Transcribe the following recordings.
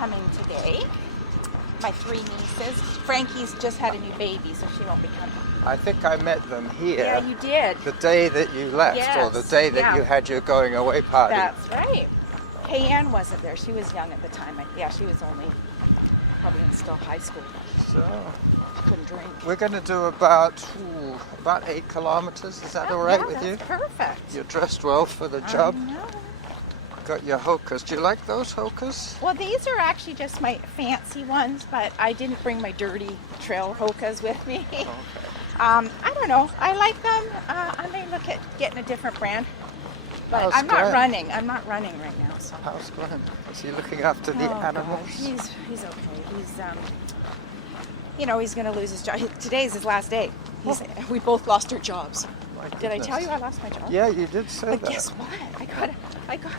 coming today. My 3 nieces. Frankie's just had a new baby, so she won't be coming. I think I met them here. Yeah, you did. The day that you left, or the day that you had your going away party. That's right. Hey, Ann wasn't there. She was young at the time. She was only probably in still high school. So couldn't drink. we're going to do about 8 kilometers. Is that all right with you? Perfect. You're dressed well for the job. Got your hokas. Do you like those hokas? Well, these are actually just my fancy ones, but I didn't bring my dirty trail hokas with me. Okay. I don't know. I like them. I may look at getting a different brand. But I'm not running. I'm not running right now. So. How's Glenn? Is he looking after the animals? God. He's okay. He's going to lose his job. Today's his last day. We both lost our jobs. Did I tell you I lost my job? Yeah, you did say that. But guess what? I got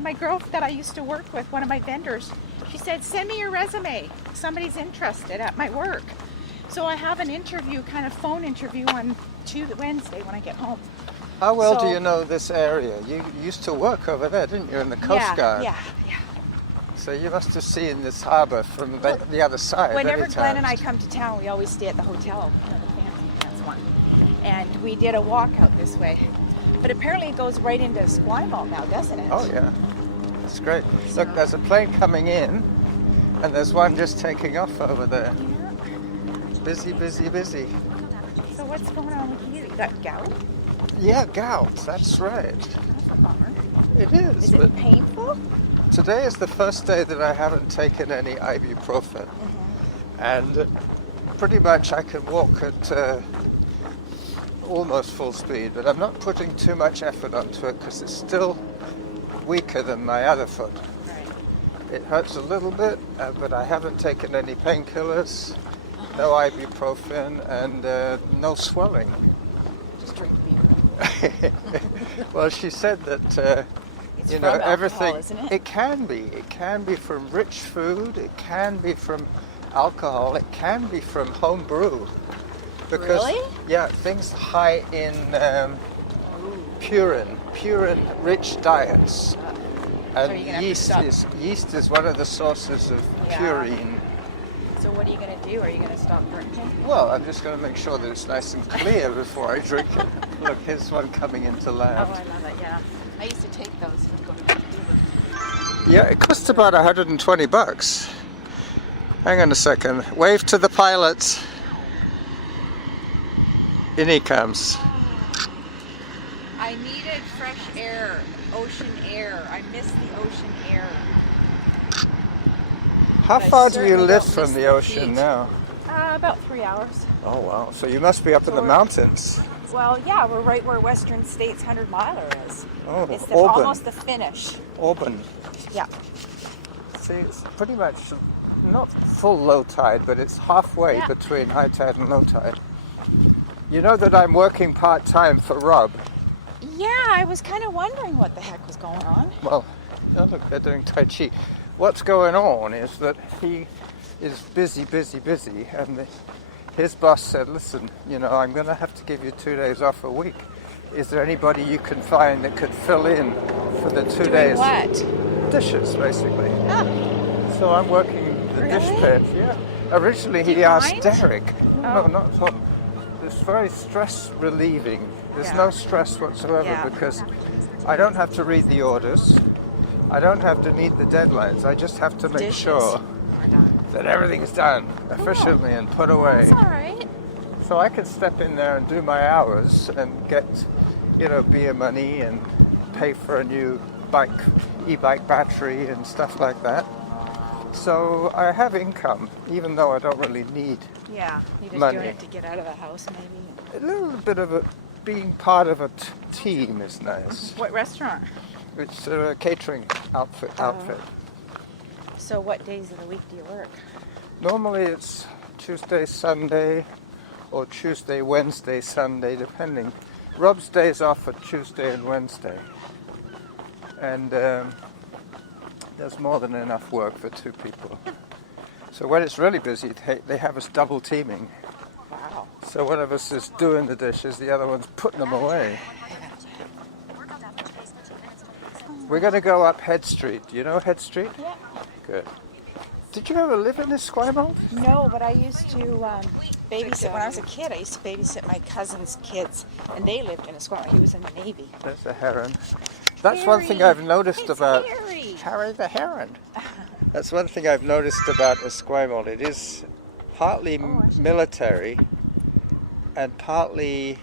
my girl that I used to work with, one of my vendors. She said, "Send me your resume. Somebody's interested at my work." So I have an interview, kind of phone interview on Wednesday when I get home. How well do you know this area? You used to work over there, didn't you, in the Coast Guard? Yeah. So you must have seen this harbour from the other side. Whenever Glenn and I come to town, we always stay at the hotel, the fancy pants one. And we did a walk out this way. But apparently it goes right into Esquimalt now, doesn't it? Oh, yeah. It's great. So, look, there's a plane coming in, and there's one just taking off over there. Yeah. Busy, busy, busy. So what's going on with you? You got gout? Yeah, gout. That's right. That's a bummer. It is. Is it painful? Today is the first day that I haven't taken any ibuprofen. And pretty much I can walk at almost full speed, but I'm not putting too much effort onto it because it's still weaker than my other foot. Right. It hurts a little bit, but I haven't taken any painkillers, no ibuprofen, and no swelling. Just drink beer. Well, she said that it's from everything. alcohol, isn't it? It can be. It can be from rich food. It can be from alcohol. It can be from home brew. Because, really? Yeah, things high in purin-rich diets. And yeast is one of the sources of purine. So what are you going to do? Are you going to stop drinking? Well, I'm just going to make sure that it's nice and clear before I drink it. Look, here's one coming into land. Oh, I love it, yeah. I used to take those and go to Vancouver. Yeah, it costs about $120. Hang on a second. Wave to the pilot. In he comes. I needed fresh air, ocean air. I miss the ocean air. How far do you live from the ocean now? About 3 hours. Oh, wow. So you must be up in the mountains. Well, yeah, we're right where Western States 100-miler is. Oh, it's Auburn. almost the finish. Auburn. Yeah. See, it's pretty much not full low tide, but it's halfway between high tide and low tide. You know that I'm working part-time for Rob? Yeah, I was kind of wondering what the heck was going on. Well, oh look, they're doing Tai Chi. What's going on is that he is busy, and his boss said, listen, I'm going to have to give you 2 days off a week. Is there anybody you can find that could fill in for the 2 days? What? Dishes, basically. Ah. So I'm working the dish pit, yeah. Originally he asked Derek. No, not at all. It's very stress relieving. There's no stress whatsoever because I don't have to read the orders. I don't have to meet the deadlines. I just have to make sure that everything's done efficiently and put away. That's all right. So I can step in there and do my hours and get, beer money and pay for a new e-bike battery and stuff like that. So I have income, even though I don't really need you're just money. doing it to get out of the house, maybe. A little bit of being part of a team is nice. What restaurant? It's a catering outfit. So what days of the week do you work? Normally it's Tuesday, Sunday, or Tuesday, Wednesday, Sunday, depending. Rob's days off are Tuesday and Wednesday. And there's more than enough work for 2 people. So when it's really busy, they have us double teaming. Wow. So one of us is doing the dishes, the other one's putting them away. We're going to go up Head Street. Do you know Head Street? Yeah. Good. Did you ever live in Esquimalt? No, but I used to babysit. When I was a kid, I used to babysit my cousin's kids, and they lived in Esquimalt. He was in the Navy. There's a heron. That's one thing I've noticed about Harry the heron. That's one thing I've noticed about Esquimalt. It is partly military and partly,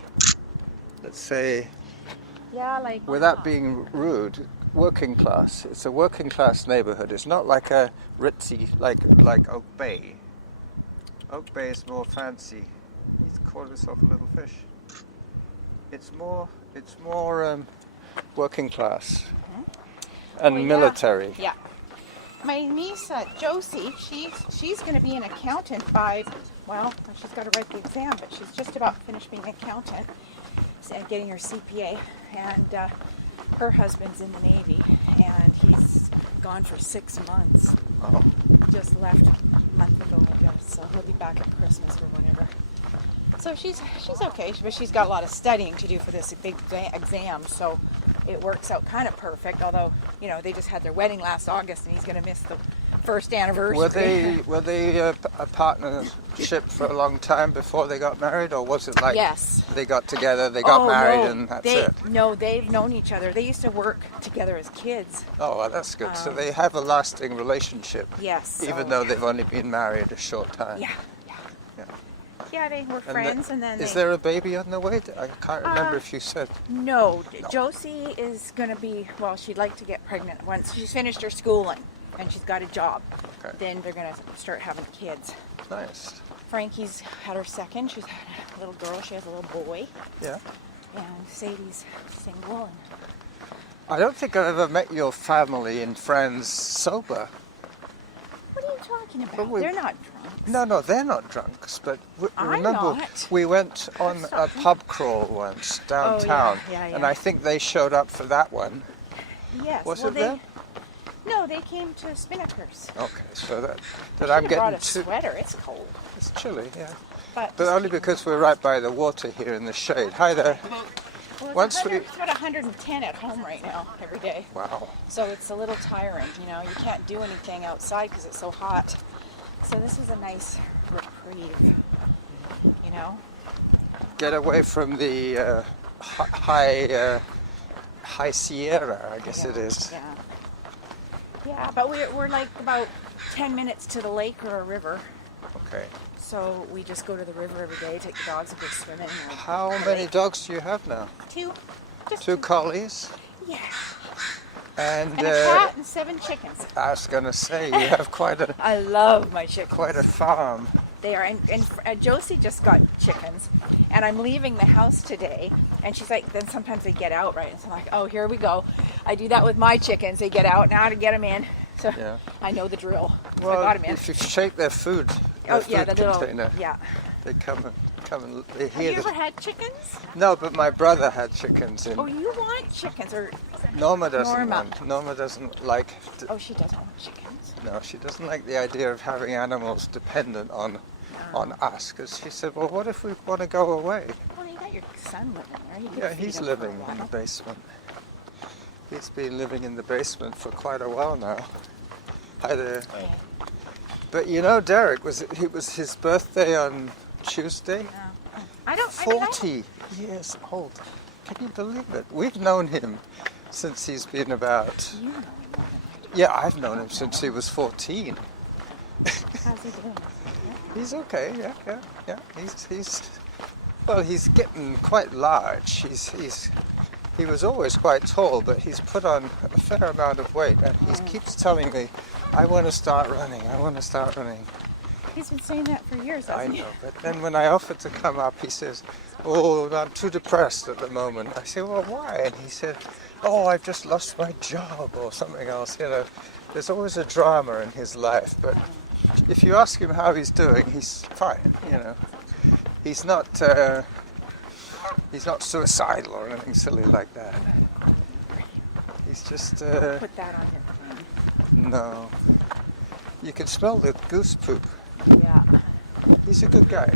let's say, like without being rude, working class. It's a working class neighborhood. It's not like a ritzy like Oak Bay. Oak Bay is more fancy. He's caught himself a little fish. It's more working class and military. Yeah. My niece Josie, she's going to be an accountant by, well, she's got to write the exam, but she's just about finished being an accountant and getting her CPA. And her husband's in the Navy, and he's gone for 6 months. Oh. He just left a month ago, I guess, so he'll be back at Christmas or whenever. So she's okay, but she's got a lot of studying to do for this big exam, so it works out kind of perfect, although, they just had their wedding last August, and he's going to miss the first anniversary. Were they a partnership for a long time before they got married, or was it like they got together, they got married, and that's it? No, they've known each other. They used to work together as kids. Oh, well, that's good. So they have a lasting relationship. Yes. Even though they've only been married a short time. Yeah, they were friends, and then is there a baby on the way? I can't remember if you said. No. Josie is going to be, well, she'd like to get pregnant once she's finished her schooling and she's got a job. Okay. Then they're going to start having kids. Nice. Frankie's had her second. She's had a little girl. She has a little boy. Yeah. And Sadie's single. I don't think I've ever met your family and friends sober. What are you talking about? They're not drunks. No, they're not drunks. But remember, not. we went on a pub crawl once downtown, and I think they showed up for that one. Yes. Was it them? No, they came to Spinnaker's. Okay, so that I'm getting brought a sweater. It's cold. It's chilly, yeah. But only because we're right by the water here in the shade. Hi there. Well, it's about 110 at home right now, every day. Wow. So it's a little tiring, You can't do anything outside because it's so hot. So this is a nice reprieve, Get away from the high Sierra, I guess it is. Yeah. Yeah, but we're like about 10 minutes to the lake or a river. Okay. So we just go to the river every day, take the dogs and go swimming. How many dogs do you have now? 2. Just 2 collies? Yeah. And a cat and 7 chickens. I was going to say, you have quite a... I love my chickens. Quite a farm. They are, and Josie just got chickens, and I'm leaving the house today, and she's like, then sometimes they get out, right? And so I'm like, oh, here we go. I do that with my chickens. They get out, now to get them in. So I know the drill. So well, I got them in. If you shake their food, the container, they come and they hear. Have you ever had chickens? No, but my brother had chickens. Oh, you want chickens? Or Norma doesn't want. Norma doesn't like. Oh, she doesn't want chickens? No, she doesn't like the idea of having animals dependent on us. Because she said, well, what if we want to go away? Well, you got your son living there. He's living in the basement. He's been living in the basement for quite a while now. Hi there. Hi. But Derek, it was his birthday on Tuesday? No. 40 years old. Can you believe it? We've known him since he's been about... You know him more than I do. Yeah, I've known him since he was 14. How's he doing? He's okay, yeah. He's getting quite large. He was always quite tall, but he's put on a fair amount of weight, and he keeps telling me, I want to start running. He's been saying that for years, hasn't he? I know, but then when I offered to come up, he says, oh, I'm too depressed at the moment. I said, well, why? And he said, oh, I've just lost my job or something else. There's always a drama in his life, but if you ask him how he's doing, he's fine, He's not suicidal or anything silly like that. He's just... Put that on your phone. No. You can smell the goose poop. Yeah. He's a good guy.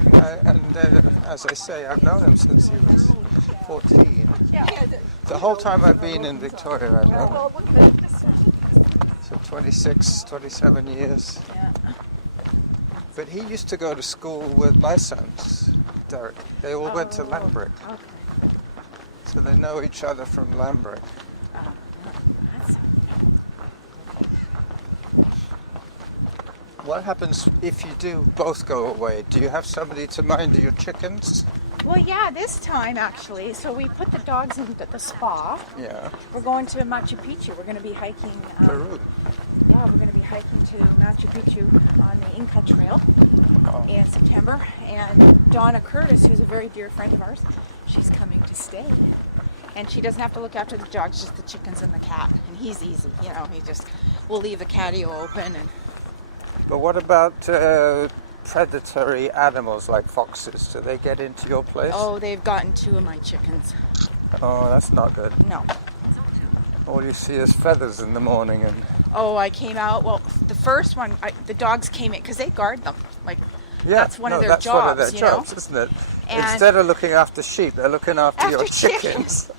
As I say, I've known him since he was 14. The whole time I've been in Victoria, I've known him. for 26, 27 years. Yeah. But he used to go to school with my sons, Derek. They all went to Lambrick. Okay. So they know each other from Lambrick. That's What happens if you do both go away? Do you have somebody to mind your chickens? well, yeah, this time actually. So we put the dogs in the spa. Yeah. We're going to Machu Picchu. We're going to be hiking. Peru. Yeah, we're going to be hiking to Machu Picchu on the Inca Trail in September. And Donna Curtis, who's a very dear friend of ours, she's coming to stay. And she doesn't have to look after the dogs, just the chickens and the cat. And he's easy, you know. We'll leave the catio open. And But what about predatory animals like foxes? Do they get into your place? oh, they've gotten 2 of my chickens. Oh, that's not good. No. All you see is feathers in the morning, and Oh, I came out. Well, the first one, the dogs came in because they guard them. Like, yeah, that's one of their that's jobs. one of their you jobs, know? isn't it? And Instead of looking after sheep, they're looking after your After chickens.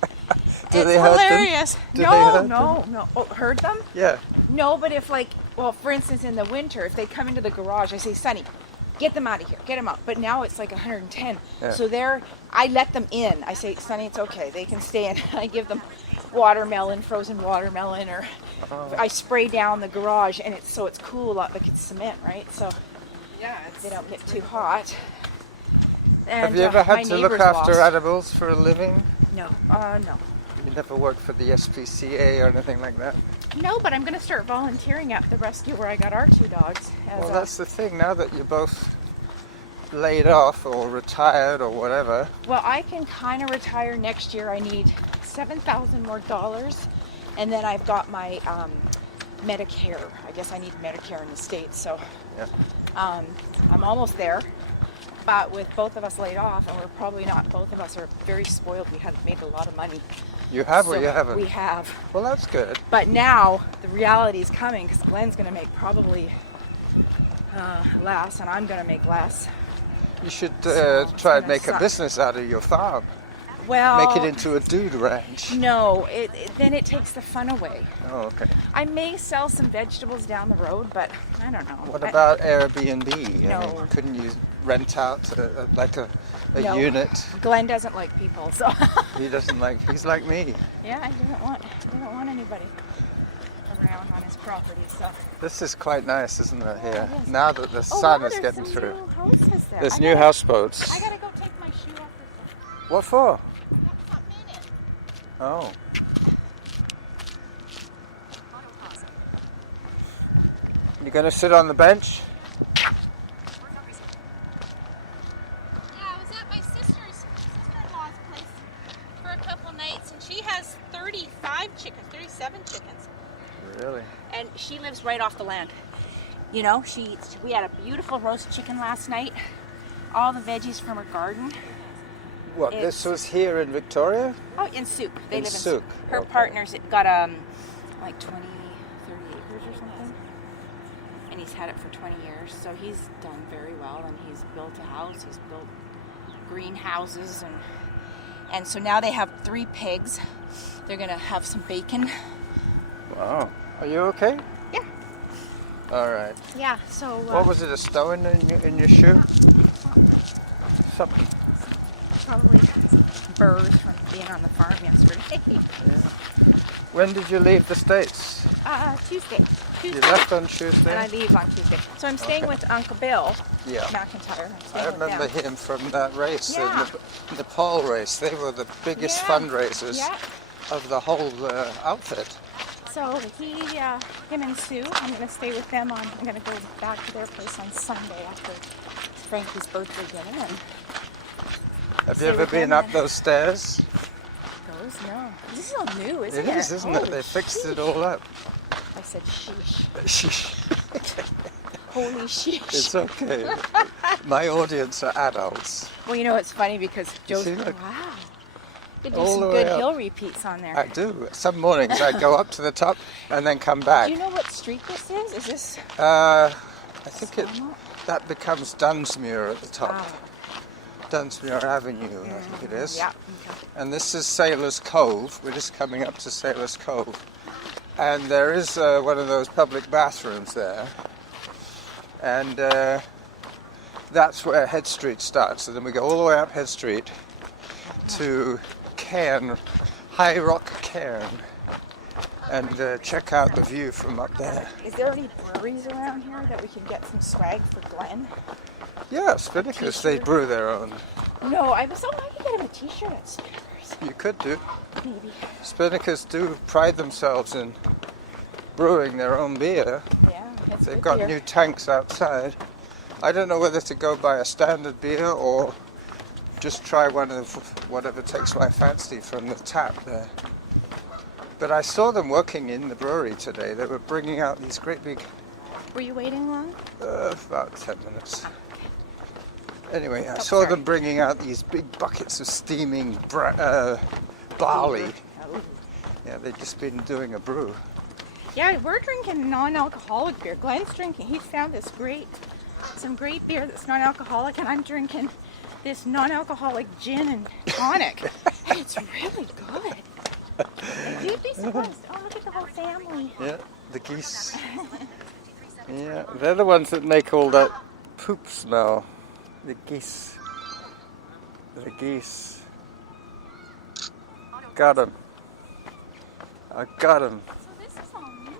Do it's they hurt them? hilarious. Do they No, hurt no, no. Oh, hurt them? Yeah. No, but if for instance, in the winter, if they come into the garage, I say, Sonny, get them out of here, get them out. But now it's like 110. Yeah. So I let them in. I say, Sonny, it's okay. They can stay in. I give them watermelon, frozen watermelon, or I spray down the garage, and it's cool, like it's cement, right? So they don't get too hot. And, Have you ever my had to look neighbors after lost. animals for a living? No, no. You never worked for the SPCA or anything like that? No, but I'm going to start volunteering at the rescue where I got our 2 dogs. Well, that's the thing. Now that you're both laid off or retired or whatever. Well, I can kind of retire next year. I need $7,000 more dollars, and then I've got my Medicare. I guess I need Medicare in the States, so Yeah. I'm almost there. But with both of us laid off, and we're probably not, both of us are very spoiled. We had made a lot of money. You have or So you haven't? We have. Well, that's good. But now the reality is coming because Glenn's going to make probably less, and I'm going to make less. You should So it's try and gonna make a suck. business out of your farm. Well, Make it into a dude ranch. no, then it takes the fun away. Oh, okay. I may sell some vegetables down the road, but I don't know. What about Airbnb? I No. mean, couldn't you rent out like a No. unit? Glenn doesn't like people, so He doesn't like. He's like me. yeah, I didn't want anybody around on his property. So This is quite nice, isn't it? Here. it is. Now that the oh, sun wow, is there's getting some through. New houses there. There's I new gotta- houseboats. I gotta go take my shoe off. For What for? something in it. Oh. You gonna sit on the bench? Yeah, I was at my sister-in-law's place for a couple nights, and she has 37 chickens, Really? and she lives right off the land. You know, we had a beautiful roast chicken last night, all the veggies from her garden. What? This was here in Victoria? Oh, in Souk. They In live in Souk, Her okay. partner's got like 20, 30 acres or something, and he's had it for 20 years. So he's done very well, and he's built a house. He's built greenhouses, and so now they have 3 pigs. They're gonna have some bacon. Wow. Are you okay? Yeah. All right. Yeah. So. What was it? A stone in your shoe? Something. Probably burrs from being on the farm yesterday. Yeah. When did you leave the States? Tuesday. You left on Tuesday? And I leave on Tuesday. So I'm staying with Uncle Bill Yeah. McIntyre. I'm I staying with remember them. him from that race, Yeah. the Nepal race. They were the biggest Yeah. fundraisers Yeah. of the whole outfit. So him and Sue, I'm going to stay with them I'm going to go back to their place on Sunday after Frankie's birthday dinner. And Have Stay you ever with been them up and- those stairs? goes, no. This is all new, isn't It it? is, isn't Oh, it? They fixed it sheesh. all up. I said sheesh. Sheesh. Holy sheesh. It's okay. My audience are adults. Well, you know, it's funny because Joe's, see, look. wow. You do All some the way good up. hill repeats on there. I do. Some mornings I go up to the top and then come back. Do you know what street this is? Is this I think Selma? that becomes Dunsmuir at the top. Ah, Dunsmuir Avenue, I think it is. yeah. Okay. And this is Sailor's Cove. We're just coming up to Sailor's Cove. And there is one of those public bathrooms there. And that's where Head Street starts. And then we go all the way up Head Street to Cairn, High Rock Cairn, and check out the view from up there. Is there any breweries around here that we can get some swag for Glenn? Yeah, Spinnaker's, they brew their own. No, I could get him a t-shirt at Spinnaker's. You could do. Maybe. Spinnaker's do pride themselves in brewing their own beer. Yeah, that's They've good got beer. new tanks outside. I don't know whether to go buy a standard beer or just try one of whatever takes my fancy from the tap there. But I saw them working in the brewery today. They were bringing out these great big... Were you waiting long? About 10 minutes. Anyway, I saw sorry. them bringing out these big buckets of steaming barley. Oh. Yeah, they've just been doing a brew. Yeah, we're drinking non-alcoholic beer. Glenn's drinking, he found some great beer that's non-alcoholic, and I'm drinking this non-alcoholic gin and tonic. And it's really good. And you'd be surprised. Oh, look at the whole family. Yeah, the geese. Yeah, they're the ones that make all that poop smell. The geese. The geese. Got 'em. I got 'em. So this is all new.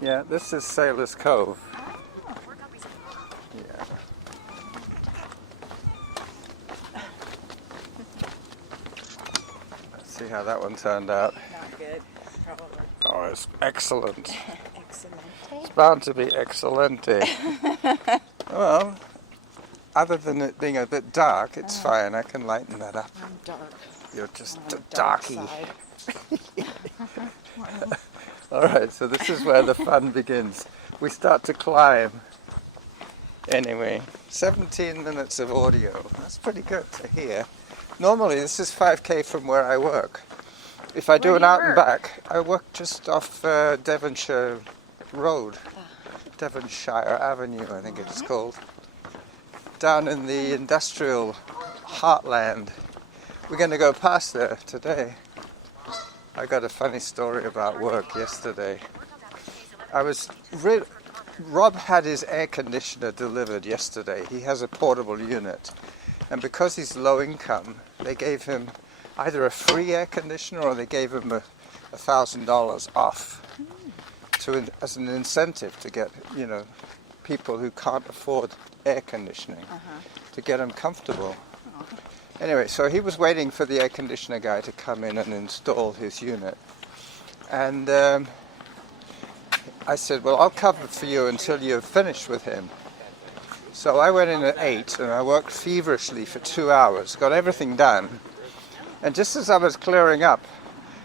Yeah, this is Sailor's Cove. Oh. Yeah. Let's see how that one turned out. Not good, probably. Oh, it's excellent. Excellent. It's bound to be excellente. Well, other than it being a bit dark, it's fine. I can lighten that up. I'm dark. You're just On a the dark darky. side. All right, so this is where the fun begins. We start to climb. Anyway, 17 minutes of audio. That's pretty good to hear. Normally, this is 5K from where I work. If I do Where an do you out and work? back, I work just off Devonshire Road. Devonshire Avenue, I think it's called. Down in the industrial heartland. We're going to go past there today. I got a funny story about work yesterday. Rob had his air conditioner delivered yesterday. He has a portable unit. And because he's low income, they gave him either a free air conditioner or they gave him $1,000 off as an incentive to get, people who can't afford air conditioning, to get them comfortable. Anyway, so he was waiting for the air conditioner guy to come in and install his unit. And I said, well, I'll cover for you until you're finished with him. So I went in at 8 and I worked feverishly for 2 hours, got everything done. And just as I was clearing up,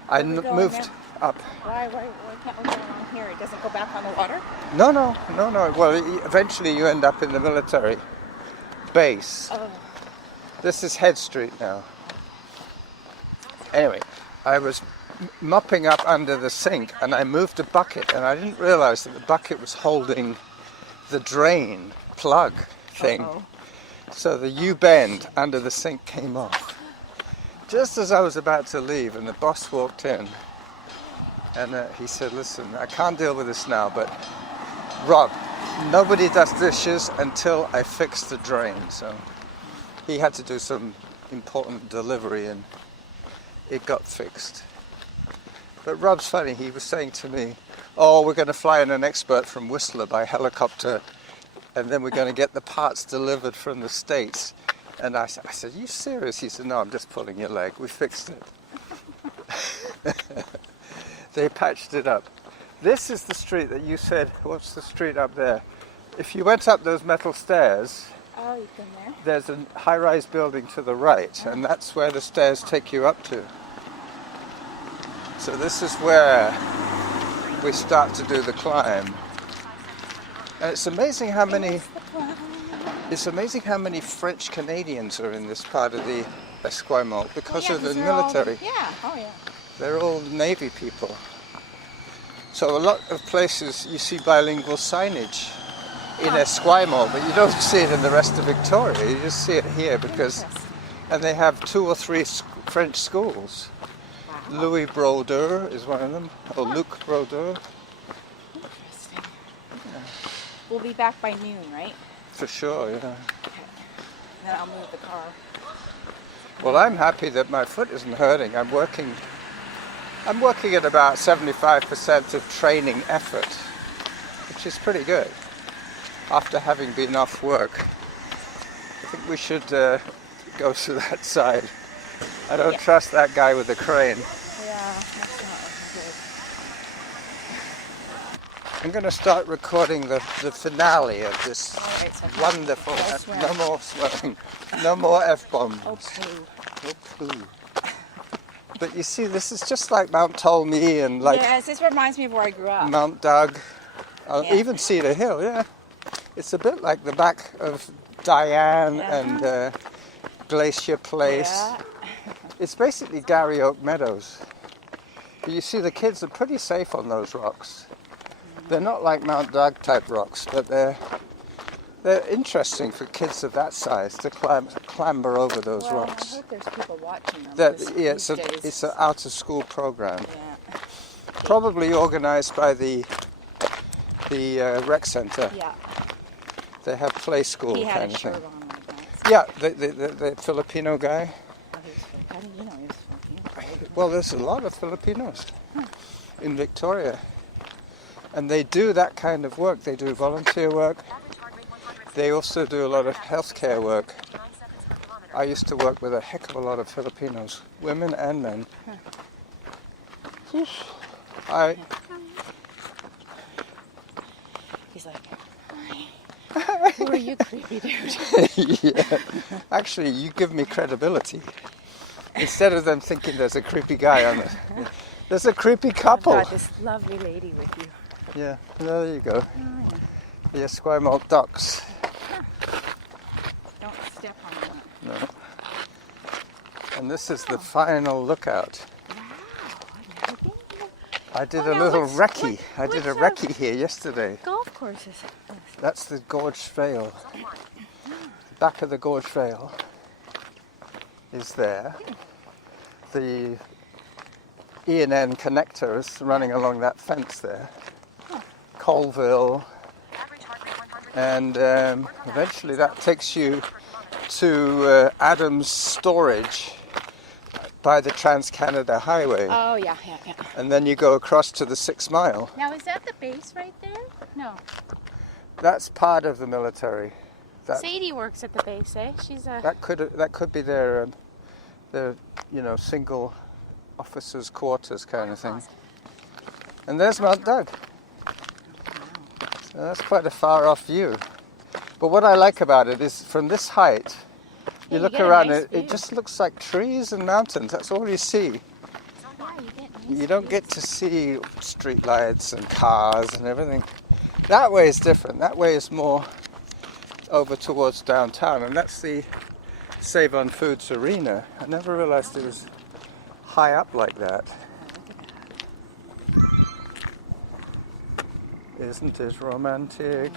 I moved up. Why can't we go along here? It doesn't go back on the water? No. Well, eventually you end up in the military base. Oh. This is Head Street now. Anyway, I was mopping up under the sink and I moved a bucket and I didn't realize that the bucket was holding the drain plug thing. Uh-oh. So the U-bend under the sink came off. Just as I was about to leave and the boss walked in and he said, listen, I can't deal with this now, but Rob, nobody does dishes until I fix the drain. So he had to do some important delivery and it got fixed. But Rob's funny, he was saying to me, oh, we're going to fly in an expert from Whistler by helicopter and then we're going to get the parts delivered from the States. And I said, are you serious? He said, no, I'm just pulling your leg. We fixed it. They patched it up. This is the street that you said, what's the street up there? If you went up those metal stairs, Oh, you've been there? there's a high-rise building to the right, and that's where the stairs take you up to. So this is where we start to do the climb. And it's amazing how many French Canadians are in this part of the Esquimalt because of the military. They're all Navy people. So a lot of places you see bilingual signage in Esquimalt, but you don't see it in the rest of Victoria. You just see it here because, and they have 2 or 3 French schools. Wow. Louis Brodeur is one of them. Oh, Luc Brodeur. Interesting. We'll be back by noon, right? For sure, yeah. Okay. Then I'll move the car. Well, I'm happy that my foot isn't hurting. I'm working at about 75% of training effort, which is pretty good. After having been off work, I think we should go to that side. I don't trust that guy with the crane. Yeah, that's not good. I'm going to start recording the finale of this wonderful. No more swearing. No more F-bombs. Oh, poo. Oh, poo. But you see, this is just like Mount Ptolemy and like yes, this reminds me of where I grew up. Mount Doug. Even Cedar Hill, yeah. It's a bit like the back of Diane and Glacier Place. Yeah. It's basically Gary Oak Meadows. But you see, the kids are pretty safe on those rocks. They're not like Mount Doug type rocks, but they're interesting for kids of that size to clamber over those rocks. I hope there's people watching them. It's an out-of-school program. Yeah. Probably organized by the rec center. Yeah. They have play school He had kind a of shirt thing. on like that. Yeah, the Filipino guy. How do you know he was Filipino? Well, there's a lot of Filipinos in Victoria. And they do that kind of work. They do volunteer work. They also do a lot of healthcare work. I used to work with a heck of a lot of Filipinos, women and men. He's like, hi. Who are you, creepy dude? Yeah. Actually, you give me credibility. Instead of them thinking there's a creepy guy on it. There's a creepy couple. I've got this lovely lady with you. Yeah, there you go. Oh, yeah. The Esquimalt ducks. Don't step on them. No. And this is the final lookout. Wow. I did a little recce. I did a recce here yesterday. Golf courses. That's the Gorge Trail. The back of the Gorge Trail is there. The E&N connector is running along that fence there. Colville. And eventually that takes you to Adams Storage by the Trans-Canada Highway. Oh, yeah. And then you go across to the 6 Mile. Now, is that the base right there? No. That's part of the military. Sadie works at the base, eh? She's a... That could be their single officers' quarters kind of thing. And there's Mount Doug. So that's quite a far off view. But what I like about it is from this height, you look around, it just looks like trees and mountains. That's all you see. You don't get to see street lights and cars and everything. That way is different. That way is more over towards downtown, and that's the Save on Foods arena. I never realized it was high up like that. Isn't it romantic?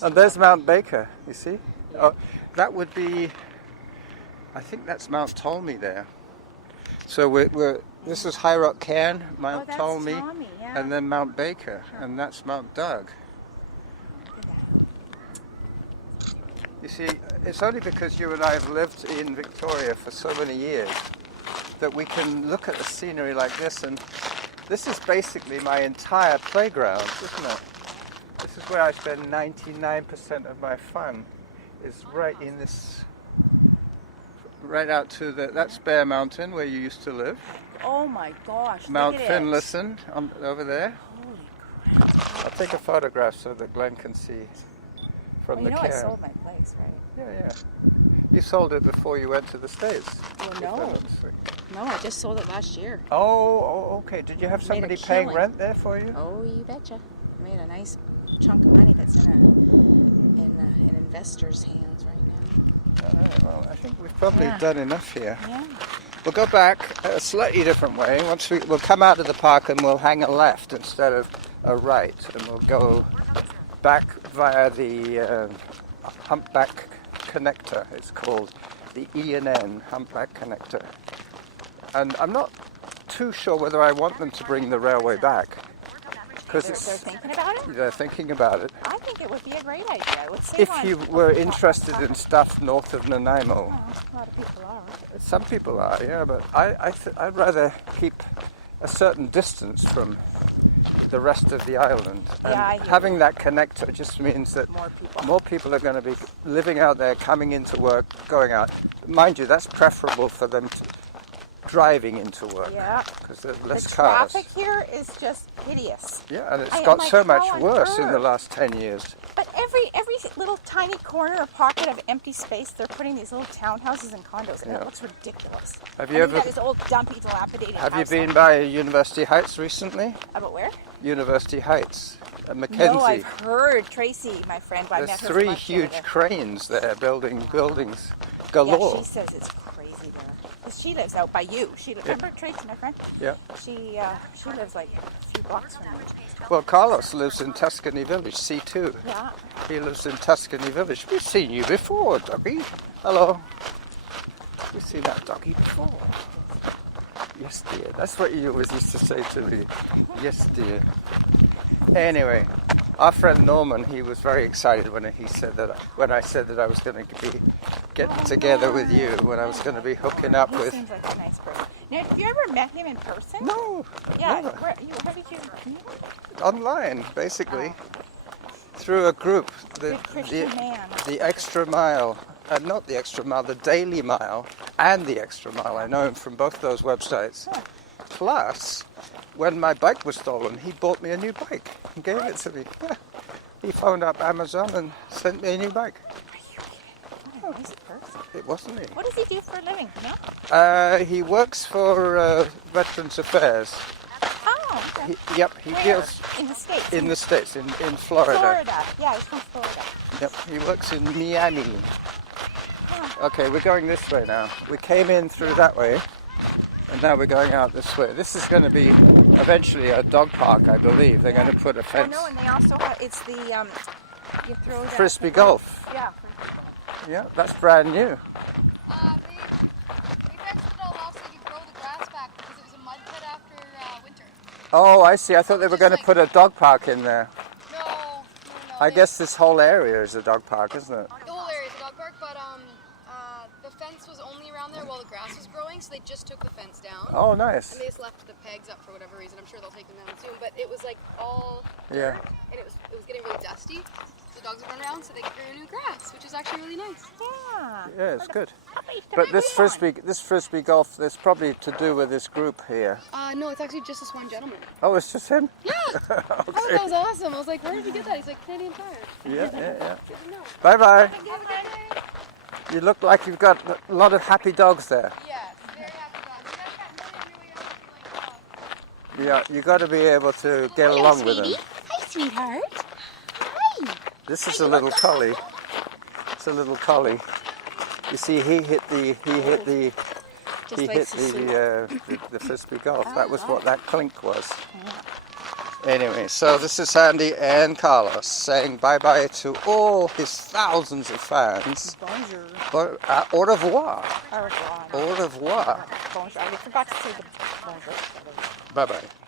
And there's Mount Baker, you see? Yeah. Oh, that would be, I think that's Mount Ptolemy there. So this is High Rock Cairn, Mount Ptolemy, yeah. and then Mount Baker, and that's Mount Doug. You see, it's only because you and I have lived in Victoria for so many years that we can look at the scenery like this, and this is basically my entire playground, isn't it? This is where I spend 99% of my fun, is right in this, right out to that's Bear Mountain where you used to live. Oh my gosh, Mount look at Finlayson over there. Holy crap. I'll take a photograph so that Glenn can see from the cairn. I sold my place, right? Yeah. You sold it before you went to the States. Well, no, I just sold it last year. Oh, okay. Did you have somebody paying rent there for you? Oh, you betcha. I made a nice chunk of money that's in an investor's hands right now. All right, well, I think we've probably done enough here. Yeah. We'll go back a slightly different way. We'll come out of the park and we'll hang a left instead of a right, and we'll go back via the Humpback Connector. It's called the E&N Humpback Connector. And I'm not too sure whether I want them to bring the railway back. Because They're thinking about it? they're thinking about it. I think it would be a great idea. It would save If on you were interested in stuff north of Nanaimo. Oh, a lot of people are. Some people are, yeah, but I'd rather keep a certain distance from the rest of the island. And I hear having that connector just means that More people. people are going to be living out there, coming into work, going out. Mind you, that's preferable for them to driving into work. Yeah. Because there's less The cars. traffic here is just hideous. Yeah, and it's I'm got like, so much how on worse in the earth? last 10 years. But every little tiny corner or pocket of empty space, they're putting these little townhouses and condos, and Yeah. it looks ridiculous. Have you ever? Got this old dumpy, dilapidated Have you house been on- by University Heights recently? About where? University Heights, Mackenzie. No, I've heard Tracy, my friend, but I There's met her for 3 lunch the huge other day. cranes there, building buildings Yeah, galore. she says it's crazy there. 'Cause she lives out by you. Remember Tracy, my friend? Yeah. She lives like a few blocks from me. Well, Carlos lives in Tuscany Village, C2. Yeah. He lives in Tuscany Village. We've seen you before, doggy. Hello. We've seen that doggy before. Yes, dear. That's what you always used to say to me. Yes, dear. Anyway, our friend Norman, he was very excited when I said that I was going to be getting together with you, when I was going to be hooking up He with. seems like a nice person. Now, have you ever met him in person? No. Yeah. never. How did you meet him? Online, basically, through a group. Good Christian man. The Extra Mile, not the Extra Mile, the Daily Mile and the Extra Mile. I know him from both those websites. Huh. Plus, when my bike was stolen, he bought me a new bike and gave it to me. Yeah. He phoned up Amazon and sent me a new bike. What a nice person. It wasn't me. What does he do for a living? No? He works for Veterans Affairs. Oh, okay. He Where? deals In the States? in the States, in Florida. Florida. Yeah, he's from Florida. Yep, he works in Miami. Huh. Okay, we're going this way now. We came in through that way, and now we're going out this way. This is going to be eventually a dog park, I believe. They're going to put a Oh, fence. no, and they also have, it's the, you throw the... Frisbee golf. Yeah, frisbee golf. Yeah, that's brand new. They fenced it all off so you could grow the grass back because it was a mud pit after winter. Oh, I see. I thought they were going to put a dog park in there. No. I guess this whole area is a dog park, isn't it? The whole area is a dog park, but the fence was only around there while the grass was growing, so they just took the fence down. Oh, nice. And they just left the pegs up for whatever reason. I'm sure they'll take them down soon, but it was like all Yeah. dirt, and it was getting really dusty. So the dogs would run around, so they grew new grass, which is actually really nice. Yeah. Yeah, it's good. Somebody But this come on. frisbee golf, is probably to do with this group here. No, it's actually just this one gentleman. Oh, it's just him? Yeah. I thought that was awesome. I was like, where did you get that? He's like, Canadian Tire. Yeah. Good to know. Bye-bye. Have a good day. You look like you've got a lot of happy dogs there. Yes, very happy dogs. You guys got really ugly like dogs. Yeah, you got to be able to get along with them. Hi, sweetheart. Hi. This is a little collie. It's a little collie. You see, he hit the frisbee golf. That was what that clink was. Anyway, so this is Andy and Carlos saying bye-bye to all his thousands of fans. Bonjour. Au revoir. Au revoir. Au revoir. Bonjour. I forgot to say the bonjour. Bye-bye.